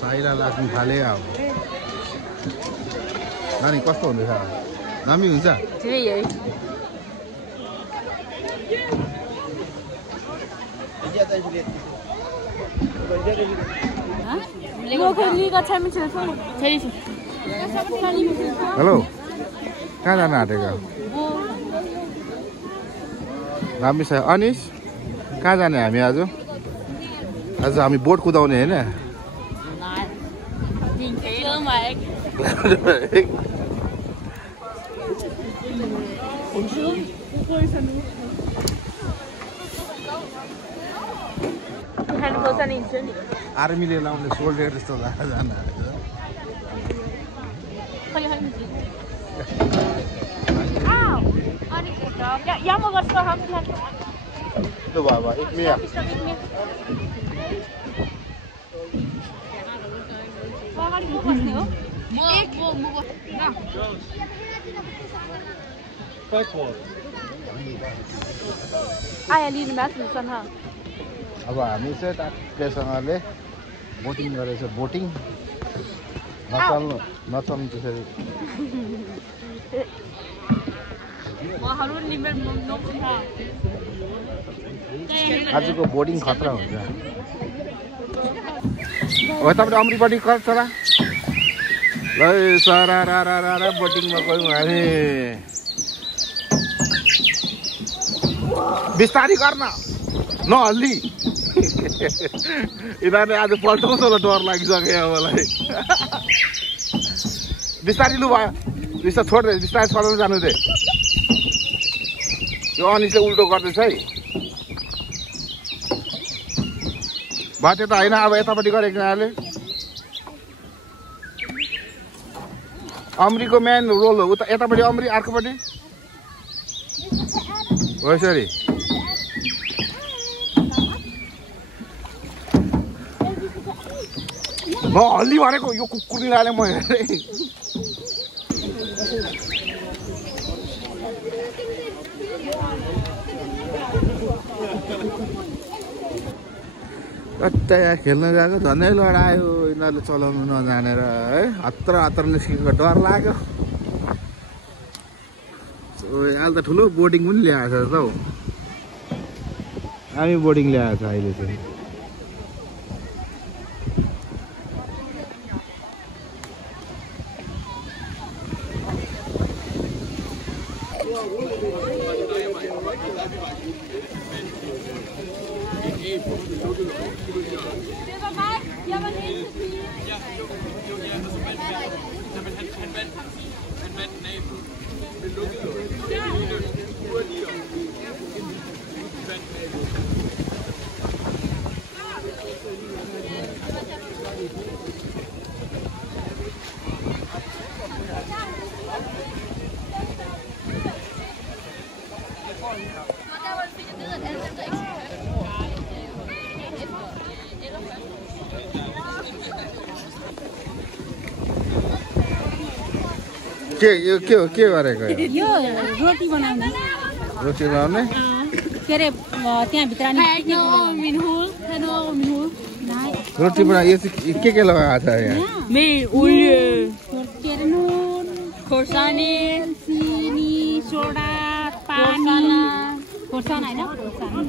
साइला लाग्नु थाले अब नानी कस्तो हुँदैछ दामी हुन्छ हेलो कहाँ जान आँटेको दामी छ अनिस कहाँ जाने हामी आज हामी बोट कुदाउने हैन आर्मीले लाउने सोल्डर जस्तो जान तो बाबा एक मिया अब हामी चाहिँ ट्याक्कैसँगले बोटिङ गरेछ बोटिङ नचल्नु त्यसरी आजको बोटिङ खतरा हुन्छ हो तपाईले अमरीपट्टि गर्छ ल सारा बोटिङमा गयौँ हामी बिस्तारी गर्न नहल्ली यिनीहरूले आज पल्टाउँछ होला डर लागिसक्यो मलाई बिस्तारी लु भयो बिस्तार छोड्दै बिस्तारै छोडेर जानु दे यो अनिसले उल्टो गर्दैछ है बाटो त होइन अब यतापट्टि गरेको यिनीहरूले अमरीको मेन रोल हो उता यतापट्टि अमरी अर्कोपट्टि हो यसरी नहल्ली भनेको यो कुकुरले म हेरेँ कता खेल्न गएको झन्डै लडायो यिनीहरूले चलाउनु नजानेर है हत्र निस्केको डर लाग्यो अहिले त ठुलो बोटिङ पनि ल्याएको छ त हौ हामी बोटिङ ल्याएको छ अहिले चाहिँ के गरेको यो रोटी बनाउने के अरे त्यहाँ भित्र रोटी बना ये के लगाया था यहाँ नुन खोर्सानी चिनी सोडा पानी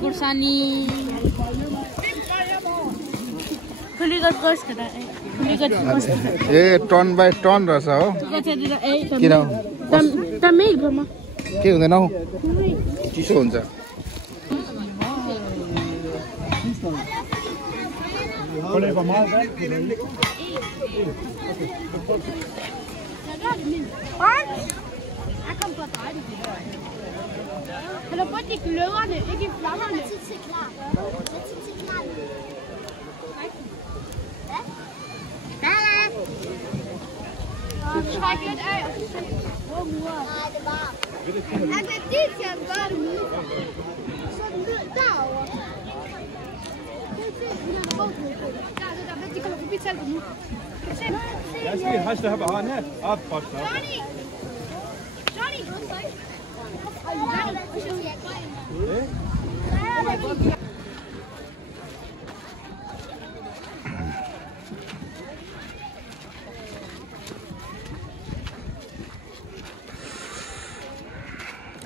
खोर्सानी ए टन बाई टन रहेछ हो किन के हुँदैन हौ चिसो हुन्छ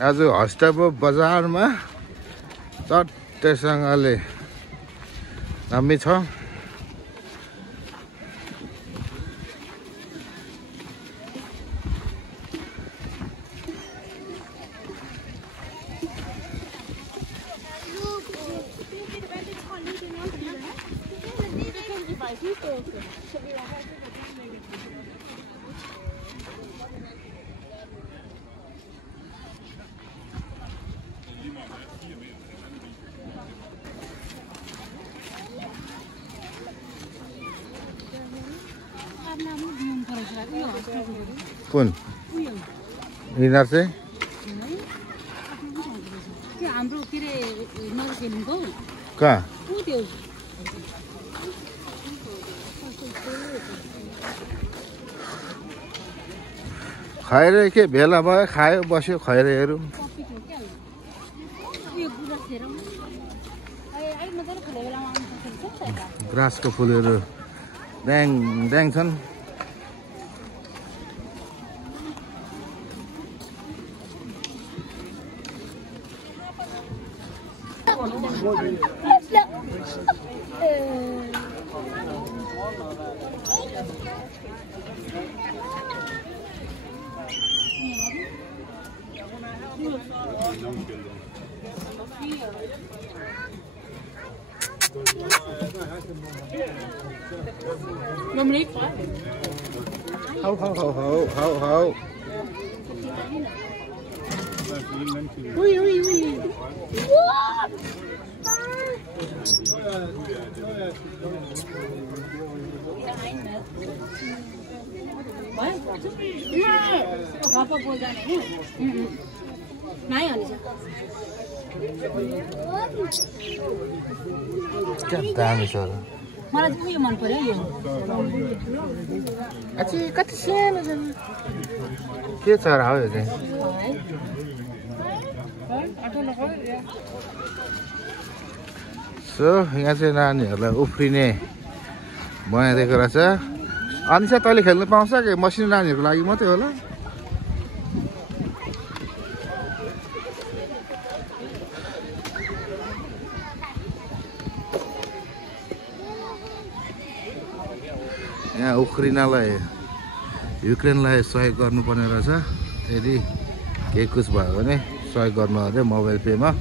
आज हस्टबो बजारमा चट्टैसँगले दामी छ। कुन यिनीहरू चाहिँ हाम्रो के अरे नरकेलिङको कहाँ त्यो खैरे के भेला भयो खायो बस्यो खैरेहरू। ग्रासको फुलहरू ड्याङ ड्याङ छन्। Hau. Ui. Apa बोल्दा नि नाइ हाल्छ क्या दामी छ र। मलाई चाहिँ उयो मन पर्यो यो अझै कति सानो छ के चरा हो यो चाहिँ। सो यहाँ चाहिँ नानीहरूलाई उफ्रिने बनाइदिएको रहेछ। अनि चाहिँ तैँले खेल्नु पाउँछ कि मसिनो नानीहरूको लागि मात्रै होला। यहाँ उक्रिनलाई युक्रेनलाई सहयोग गर्नुपर्ने रहेछ। यदि केही कुछ भयो भने सहयोग गर्नु अरे मोबाइल पेमा।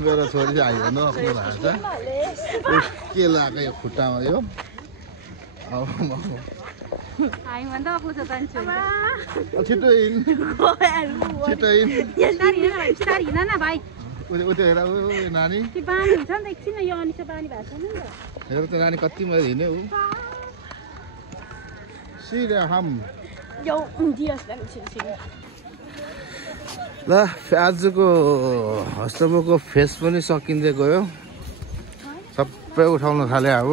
मेरो छोरी चाहिँ आयो नआफ्नो भएको छ। के लाग्यो यो खुट्टामा यो। छिटो हिँड छिटो हिँड। उतै हेर नानी हेर त नानी कति मैले हिँड्यो ऊ सिधा हम। ल आजको हस्टबोको फेस पनि सकिँदै गयो। सबै उठाउन थाले अब।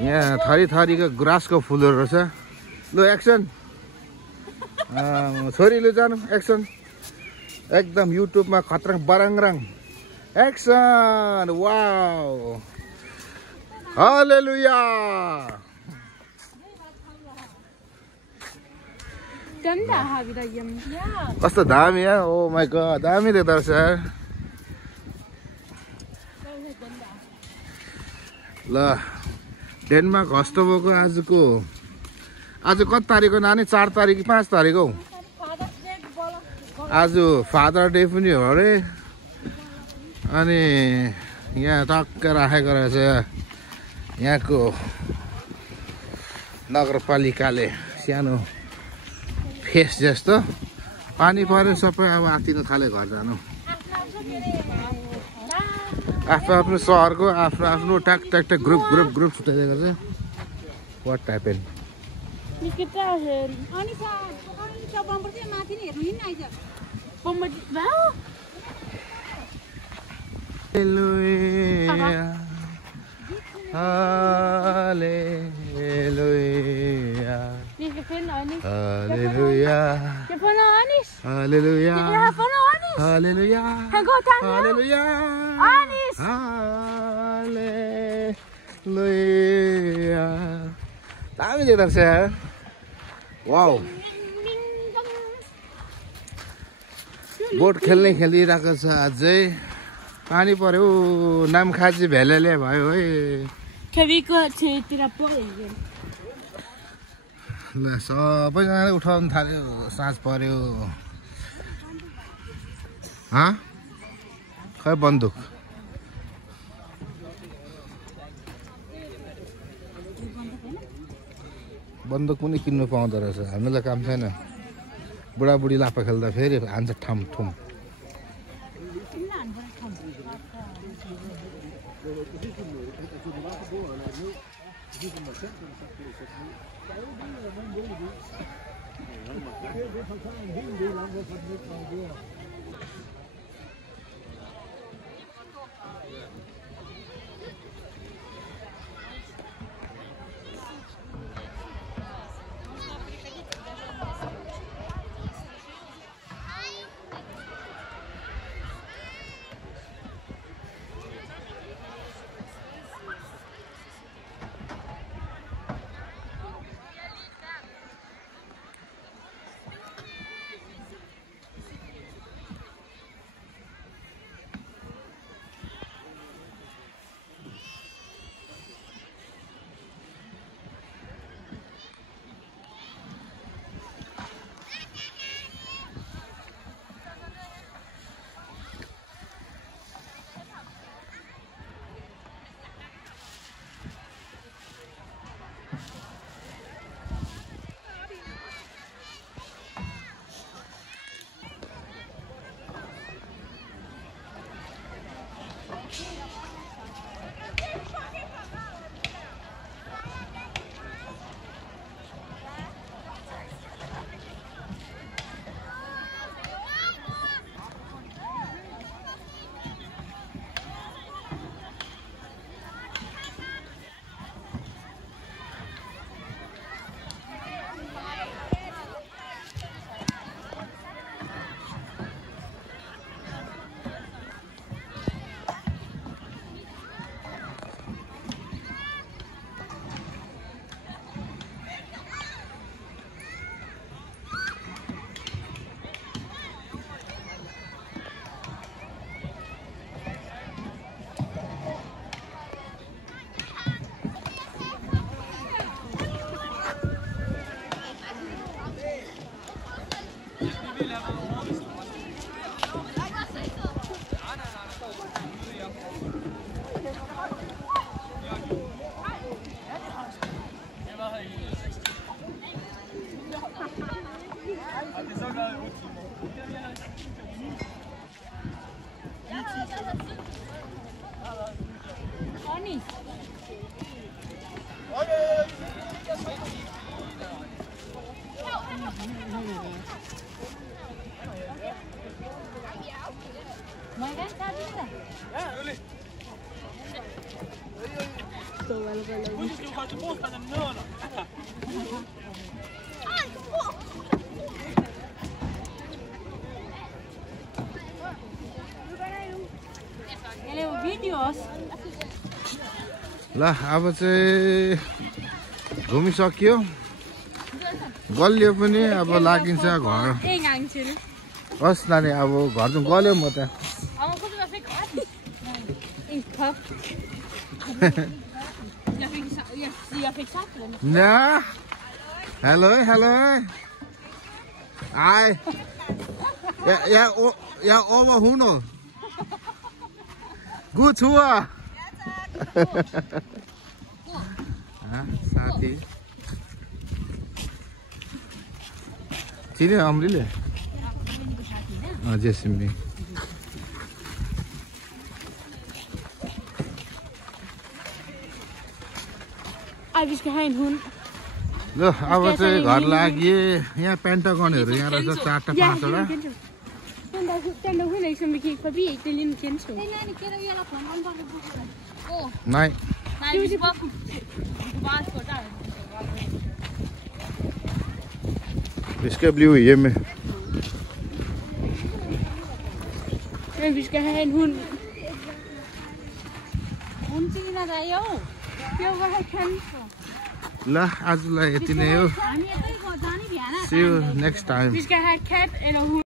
यहाँ थरी थरीको ग्रासको फुलहरू रहेछ। ल एक्सन छोरीले जानु एक्सन एकदम युट्युबमा खतरा बराङराङ एक्सन। वाउ हालेलुया। कस्तो दामी हो। ओ माय गॉड दामी देख्दो रहेछ। ल डेनमार्क हस्टबोको आज कति तारिक हो नानी 4 तारिक 5 तारिक हौ। आज फादर डे पनि हो अरे। अनि यहाँ टक्क राखेको रहेछ यहाँको नगरपालिकाले सानो फेस जस्तो पानी पऱ्यो सबै अब आत्तिनु थाल्यो घर जानु आफ्नो आफ्नो सहरको आफ्नो आफ्नो टाक टाक टाक ग्रुप छुट्याइदिएको छ what happen Hallelujah. Hallelujah. Hallelujah. Hallelujah. Hallelujah. Daami देख्छ यार वाउ बोट खेलिरहेको छ अझै पानी पर्यो नामखाजी भेलेले भयो है खेबीको छेउतिर पर्यो ल सबैजनाले उठाउन थाल्यो साँझ पर्यो खै बन्दुक पनि किन्नु पाउँदो रहेछ हामीलाई काम छैन बुढाबुढी लापा खेल्दा फेरि हान्छ ठाम ठुम ल अब चाहिँ घुमिसक्यो गल्यो पनि अब लागिन्छ घर हस् नानी अब घर चाहिँ गल्यो म त Ja, hallo, hallo. Ai. Ja, over 100. God tur! Ja, साथी चिने अमरीले जेसिमी Ej, vi skal have en hund. ल अब चाहिँ घर लागि यहाँ पेन्टागनहरु यहाँ रहेछ 4 टा 5 वटा Den der hund ikke, som vi gik forbi, ikke? Det ligner Kenzo. Nej. Nej, vi skal bare gå der. Vi skal blive hjemme. Men vi skal have en hund. Hun siger der jo. Jeg vil have Kenzo. ल आजलाई यति नै हो. See you next time. Vi skal have kat eller hund.